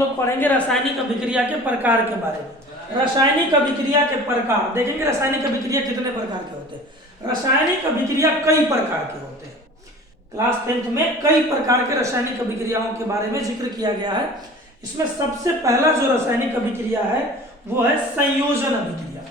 लोग पढ़ेंगे रासायनिक अभिक्रिया के प्रकार के बारे में। रासायनिक अभिक्रिया के प्रकार देखेंगे। रासायनिक अभिक्रिया कितने प्रकार के होते हैं? रासायनिक अभिक्रिया कई प्रकार के होते हैं। क्लास 10th में कई प्रकार के रासायनिक अभिक्रियाओं के बारे में जिक्र किया गया है। इसमें सबसे पहला जो रासायनिक अभिक्रिया है वो है संयोजन अभिक्रिया।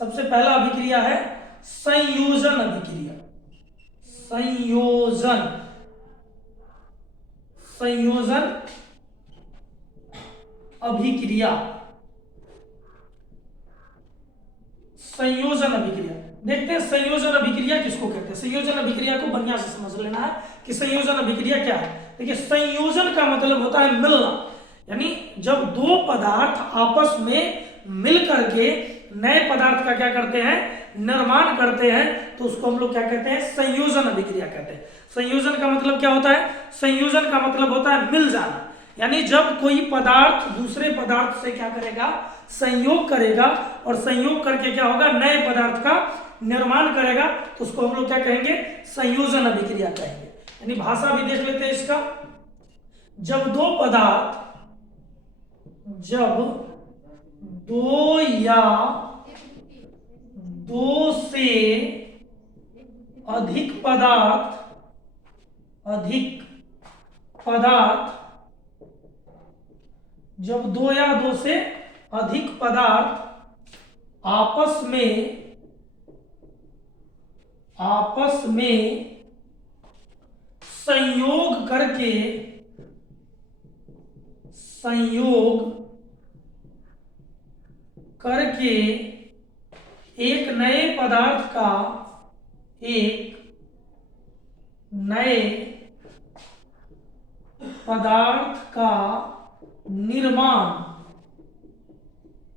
सबसे पहला अभिक्रिया है संयोजन अभिक्रिया। संयोजन अभिक्रिया। संयोजन अभिक्रिया देखते हैं। संयोजन अभिक्रिया किसको कहते हैं? संयोजन अभिक्रिया को बढ़िया से समझ लेना है कि संयोजन अभिक्रिया क्या है। देखिए, संयोजन का मतलब होता है मिलना, यानी जब दो पदार्थ आपस में मिल करके नए पदार्थ का क्या करते हैं? निर्माण करते हैं, तो उसको हम लोग क्या कहते हैं? संयोजन अभिक्रिया कहते हैं। संयोजन का मतलब क्या होता है? संयोजन का मतलब होता है मिल जाना, यानी जब कोई पदार्थ दूसरे पदार्थ से क्या करेगा? संयोग करेगा, और संयोग करके क्या होगा? नए पदार्थ का निर्माण करेगा, तो उसको हम लोग क्या कहेंगे? संयोजन अभिक्रिया कहेंगे। यानी भाषा भी देख लेते हैं इसका। जब दो या दो से अधिक पदार्थ जब दो या दो से अधिक पदार्थ आपस में संयोग करके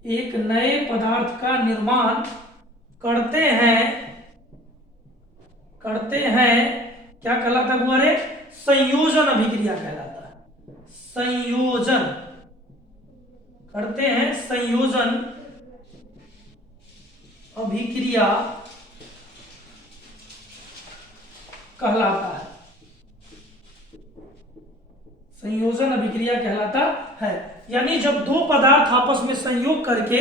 एक नए पदार्थ का निर्माण करते हैं क्या कहलाता है? वो संयोजन अभिक्रिया कहलाता है। संयोजन करते हैं, संयोजन अभिक्रिया कहलाता है। संयोजन अभिक्रिया कहलाता है, यानी जब दो पदार्थ आपस में संयोग करके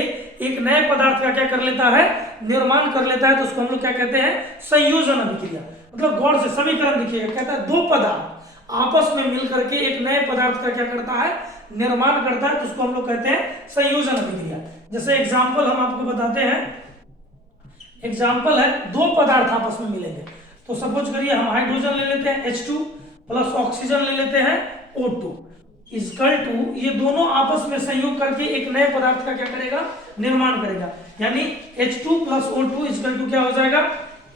एक नए पदार्थ का क्या कर लेता है? निर्माण कर लेता है, तो उसको हम लोग क्या कहते हैं? संयोजन अभिक्रिया। मतलब गौर से समीकरण देखिएगा, कहता है दो पदार्थ आपस में मिल करके एक नए पदार्थ का क्या करता है? निर्माण करता है, तो उसको हम लोग कहते हैं संयोजन अभिक्रिया। जैसे एग्जाम्पल हम आपको बताते हैं। एग्जाम्पल है, दो पदार्थ आपस में मिलेंगे, तो सपोज करिए हम हाइड्रोजन ले लेते हैं H2 प्लस ऑक्सीजन ले लेते हैं O2 इक्वल टू, ये दोनों आपस में संयोग करके एक नए पदार्थ का क्या करेगा? निर्माण करेगा। यानी H2 plus O2 equal to क्या हो जाएगा?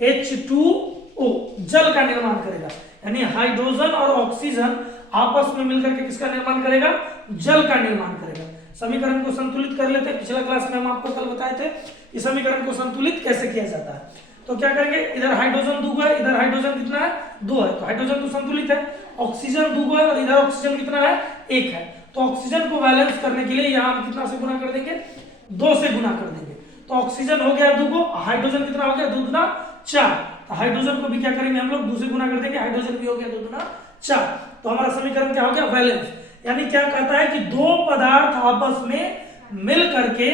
H2O, जल का निर्माण करेगा। यानी हाइड्रोजन और ऑक्सीजन आपस में मिलकर के किसका निर्माण करेगा? जल का निर्माण करेगा। समीकरण को संतुलित कर लेते हैं। पिछला क्लास में हम आपको कल बताए थे कि समीकरण को संतुलित कैसे किया जाता है। तो क्या करेंगे? इधर हाइड्रोजन दो है, इधर हाइड्रोजन कितना है? 2 है, तो हाइड्रोजन तो संतुलित है। ऑक्सीजन 2 है और इधर ऑक्सीजन कितना है? 1 है। तो ऑक्सीजन को बैलेंस करने के लिए यहाँ हम कितना से गुना कर देंगे? 2 से गुना कर देंगे। तो ऑक्सीजन हो गया 2, हाइड्रोजन कितना हो गया? 2 दूना 4। तो हाइड्रोजन को भी क्या करेंगे हम लोग? 2 से गुना कर देंगे, हाइड्रोजन भी हो गया 2 दूना 4। तो हमारा समीकरण क्या हो गया? बैलेंस। यानी क्या कहता है कि दो पदार्थ आपस में मिल करके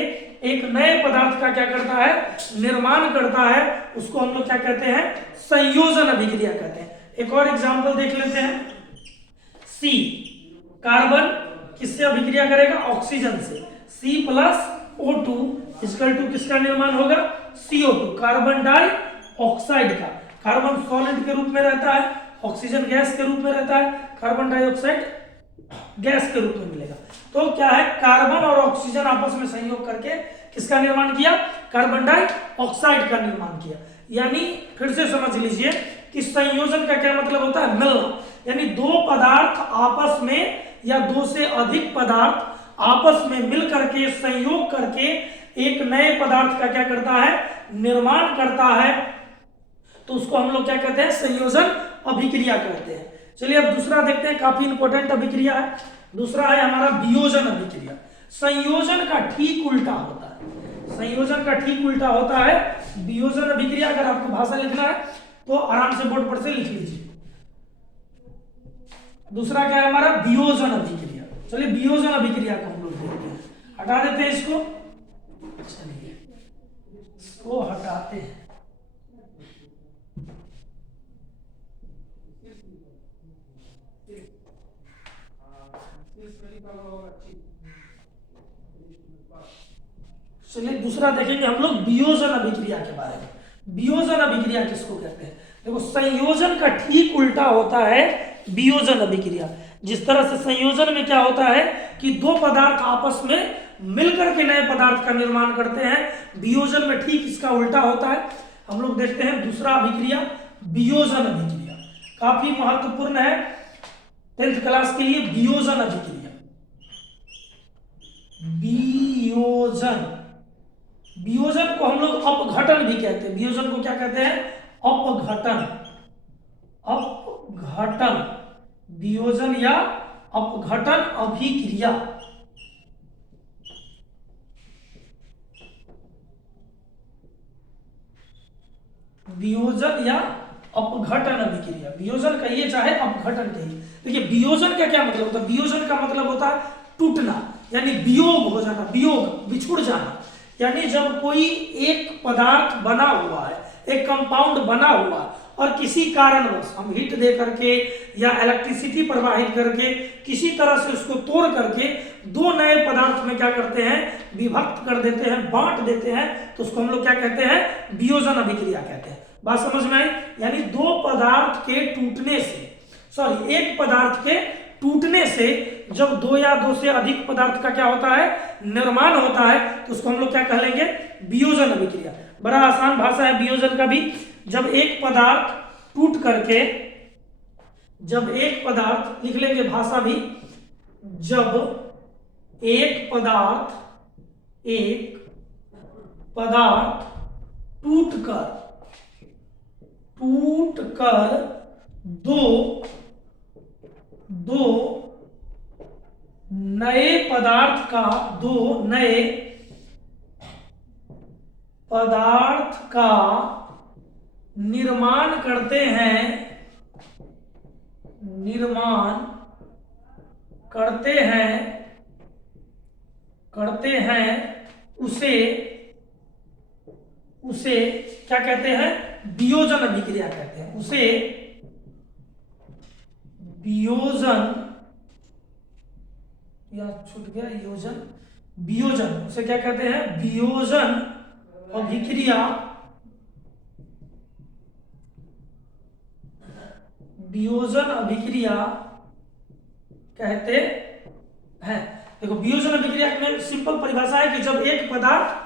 एक नए पदार्थ का क्या करता है? निर्माण करता है, उसको हम लोग क्या कहते हैं? संयोजन अभिक्रिया कहते हैं। एक और एग्जांपल देख लेते हैं। C, कार्बन किससे अभिक्रिया करेगा? ऑक्सीजन से। C plus O2 equal to किसका निर्माण होगा? CO2, कार्बन डाइऑक्साइड का। कार्बन सॉलिड के रूप में रहता है, ऑक्सीजन गैस के रूप में रहता है, कार्बन डाइऑक्साइड गैस के रूप में मिलेगा। तो क्या है? कार्बन और ऑक्सीजन आपस में संयोग करके किसका निर्माण किया? कार्बन डाइऑक्साइड का निर्माण किया। यानी फिर से समझ लीजिए कि संयोजन का क्या मतलब होता है? मिलना। यानी दो पदार्थ आपस में या दो से अधिक पदार्थ आपस में मिल करके संयोग करके एक नए पदार्थ का क्या करता है? निर्माण करता है, तो उसको हम लोग क्या कहते हैं? संयोजन अभिक्रिया कहते हैं। चलिए अब दूसरा देखते हैं, काफी इंपॉर्टेंट अभिक्रिया है। दूसरा है हमारा वियोजन अभिक्रिया। संयोजन का ठीक उल्टा होता है। संयोजन का ठीक उल्टा होता है वियोजन अभिक्रिया। अगर आपको भाषा लिखना है तो आराम से बोर्ड पर से लिख लीजिए। दूसरा क्या है हमारा? वियोजन अभिक्रिया। चलिए वियोजन अभिक्रिया को हम लोग देखते हैं, हटा देते हैं इसको। चलिए इसको हटाते हैं। चलिए दूसरा देखेंगे हम लोग वियोजन अभिक्रिया के बारे में। वियोजन अभिक्रिया किसको कहते हैं? देखो संयोजन का ठीक उल्टा होता है वियोजन अभिक्रिया। जिस तरह से संयोजन में क्या होता है कि दो पदार्थ आपस में मिलकर के नए पदार्थ का निर्माण करते हैं, वियोजन में ठीक इसका उल्टा होता है। हम लोग देखते हैं दूसरा अभिक्रिया वियोजन अभिक्रिया, काफी महत्वपूर्ण है 10th क्लास के लिए। वियोजन अभिक्रिया, वियोजन, वियोजन को हम लोग अपघटन भी कहते हैं। वियोजन को क्या कहते हैं? अपघटन, अपघटन, वियोजन या अपघटन अभिक्रिया। वियोजन या अपघटन अभिक्रिया, वियोजन कहिए चाहे अपघटन कहिए। देखिए वियोजन का क्या मतलब होता है? वियोजन का मतलब होता है टूटना, यानी वियोग हो जाना, वियोग, बिछुड़ जाना। यानी जब कोई एक पदार्थ बना हुआ है, एक कंपाउंड बना हुआ और किसी कारणवश हम हीट दे करके या इलेक्ट्रिसिटी प्रवाहित करके किसी तरह से उसको तोड़ करके दो नए पदार्थ में क्या करते हैं? विभक्त कर देते हैं, बांट देते हैं, तो उसको हम लोग क्या कहते हैं? वियोजन अभिक्रिया कहते हैं। बात समझ में आई? यानी दो पदार्थ के टूटने से, सॉरी एक पदार्थ के टूटने से जब दो या दो से अधिक पदार्थ का क्या होता है? निर्माण होता है, तो उसको हम लोग क्या कह लेंगे? वियोजन अभिक्रिया। बड़ा आसान भाषा है वियोजन का भी। जब एक पदार्थ टूट करके, जब एक पदार्थ, लिख लेंगे भाषा भी, जब एक पदार्थ टूटकर दो नए पदार्थ का निर्माण करते हैं, उसे क्या कहते हैं? वियोजन अभिक्रिया कहते हैं। उसे वियोजन, या छूट गया योजन, वियोजन, उसे क्या कहते हैं? वियोजन अभिक्रिया, वियोजन अभिक्रिया कहते हैं। देखो वियोजन अभिक्रिया में सिंपल परिभाषा है कि जब एक पदार्थ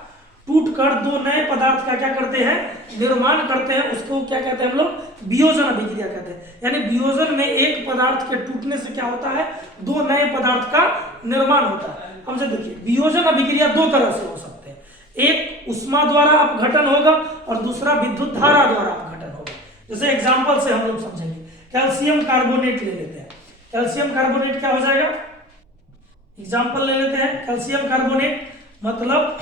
टूटकर दो नए पदार्थ का क्या करते हैं? निर्माण करते हैं, उसको क्या कहते हैं हम लोग? वियोजन अभिक्रिया कहते हैं। यानी वियोजन में एक पदार्थ के टूटने से क्या होता है? दो नए पदार्थ का निर्माण होता है। हमसे देखिए वियोजन अभिक्रिया दो तरह से हो सकते हैं, एक उष्मा द्वारा अपघटन होगा और दूसरा विद्युत धारा द्वारा अपघटन होगा। जैसे एग्जाम्पल से हम लोग समझेंगे, कैल्शियम कार्बोनेट ले लेते हैं। कैल्शियम कार्बोनेट क्या हो जाएगा? एग्जाम्पल ले लेते हैं, कैल्शियम कार्बोनेट मतलब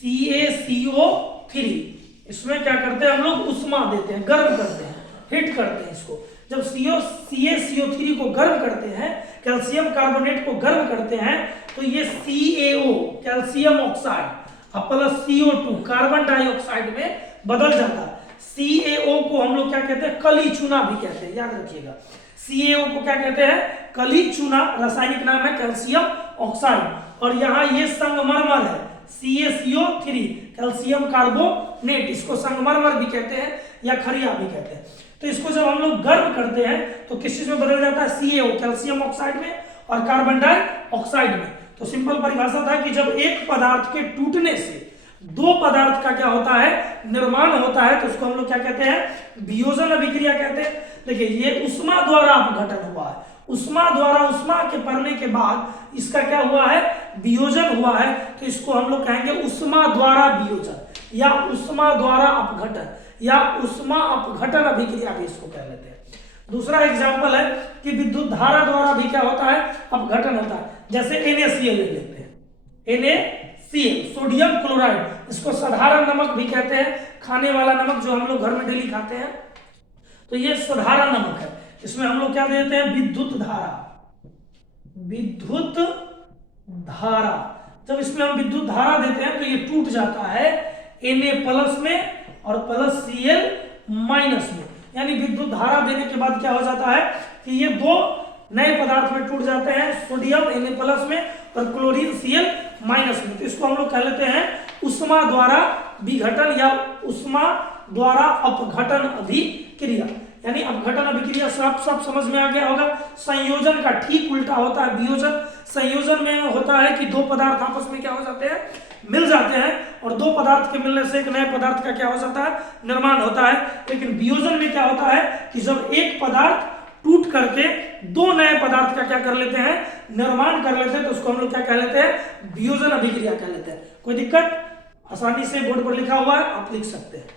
CaCO3। इसमें क्या करते हैं हम लोग? उष्मा देते हैं, गर्म करते हैं, हीट करते हैं इसको। जब CaCO3 को गर्म करते हैं, कैल्शियम कार्बोनेट को गर्म करते हैं, तो ये CaO कैल्शियम ऑक्साइड और प्लस CO2 कार्बन डाइऑक्साइड में बदल जाता है। CaO को हम लोग क्या कहते हैं? कली चूना भी कहते हैं, याद रखिएगा। CaO को क्या कहते हैं? कली चूना, रासायनिक नाम है कैल्शियम ऑक्साइड। और यहाँ ये संगमरमर है, CaCO3 कैल्शियम कार्बोनेट, इसको संगमरमर भी कहते हैं या खरिया भी कहते हैं। तो इसको जब हम लोग गर्म करते हैं तो किस चीज में बदल जाता है? CaO कैल्शियम ऑक्साइड में और कार्बन डाइऑक्साइड में। तो सिंपल परिभाषा था कि जब एक पदार्थ के टूटने से दो पदार्थ का क्या होता है? निर्माण होता है, तो उसको हम लोग क्या कहते हैं? वियोजन अभिक्रिया कहते हैं। देखिए ये उष्मा द्वारा अपघटन हुआ है, उष्मा द्वारा, उष्मा के पड़ने के बाद इसका क्या हुआ है? वियोजन हुआ है, तो इसको हम लोग कहेंगे उष्मा द्वारा वियोजन या उष्मा द्वारा अपघटन या उष्मा अपघटन अभिक्रिया भी इसको कह लेते हैं। दूसरा एग्जाम्पल है कि विद्युत धारा द्वारा भी क्या होता है? अपघटन होता है। जैसे NaCl ले लेते हैं, NaCl सोडियम क्लोराइड, इसको साधारण नमक भी कहते हैं, खाने वाला नमक जो हम लोग घर में डेली खाते हैं। तो ये साधारण नमक है, इसमें हम लोग क्या देते हैं? विद्युत धारा, विद्युत धारा, जब इसमें हम विद्युत धारा देते हैं तो ये टूट जाता है Na+ में और प्लस Cl- में, यानी विद्युत धारा देने के बाद क्या हो जाता है कि ये दो नए पदार्थ में टूट जाते हैं, सोडियम Na+ में और क्लोरीन Cl- में। तो इसको हम लोग कह लेते हैं उष्मा द्वारा विघटन या उष्मा द्वारा अपघटन अभिक्रिया। यानी अपघटन अभिक्रिया सब समझ में आ गया होगा। संयोजन का ठीक उल्टा होता है वियोजन। संयोजन में होता है कि दो पदार्थ आपस में क्या हो जाते हैं, मिल जाते हैं, और दो पदार्थ के मिलने से एक नए पदार्थ का क्या हो जाता है, निर्माण होता है। लेकिन वियोजन में क्या होता है कि जब एक पदार्थ टूट करके दो नए पदार्थ का क्या कर लेते हैं, निर्माण कर लेते हैं, तो उसको हम लोग क्या कह लेते हैं, वियोजन अभिक्रिया कह लेते हैं। कोई दिक्कत? आसानी से बोर्ड पर लिखा हुआ है, आप लिख सकते हैं।